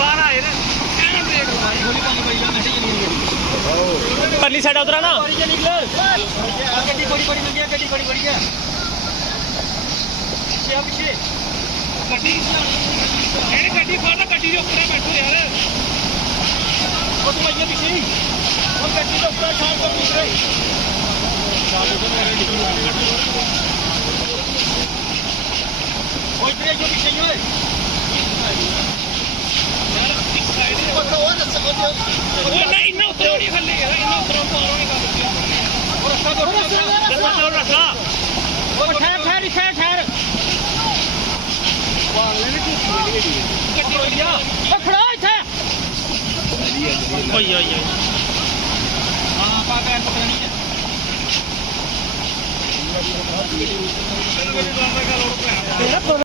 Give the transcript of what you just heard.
12 ਆਏ ਨੇ ਐਨ ਬ੍ਰੇਕ ਲਗਾਈ ਗੋਲੀ ਬੰਦ ਪਈ ਜਾ ਨਹੀਂ ਚੱਲੀ परली साइड उतरा ना बड़ी चली निकल गड्डी बड़ी मिल गया गड्डी बड़ी है पीछे गड्डी ਇਹਨੇ ਗੱਡੀ ਫੜਨਾ ਗੱਡੀ ਦੇ ਉੱਪਰ ਬੈਠੋ ਯਾਰ ਉਹ ਤੂੰ ਆਈਏ ਪਿੱਛੇ ਹੀ ਉਹ ਗੱਡੀ ਦੇ ਉੱਪਰ ਛਾਲ ਕਰ ਦੂਸਰੇ ਉਹ ਇਧਰ ਆਈਏ ਪਿੱਛੇ ਹੀ ਓਏ ਯਾਰ ਇੱਕ ਸਾਈਡ ਉਹ ਨਹੀਂ ਇੰਨਾ ਉੱਤਰੋ ਨਹੀਂ ਥੱਲੇ ਯਾਰ ਇੰਨਾ ਉੱਤਰੋ ਪਾਰੋ ਨਹੀਂ ਕਰ ਉਹ ਰਸਤਾ ਤੋੜ ਰਸਤਾ ਉਹ ਠਹਿਰ ਵਾਹ ਲੈ ਨੀ ਗੱਡੀ ਹੋਈ ਆ ਉਹ ਖੜਾ ਇੱਥੇ ਓਏ ਹਾਂ ਪਾ ਕੇ ਪਕੜਨੀ ਹੈ ਤੇਰਾ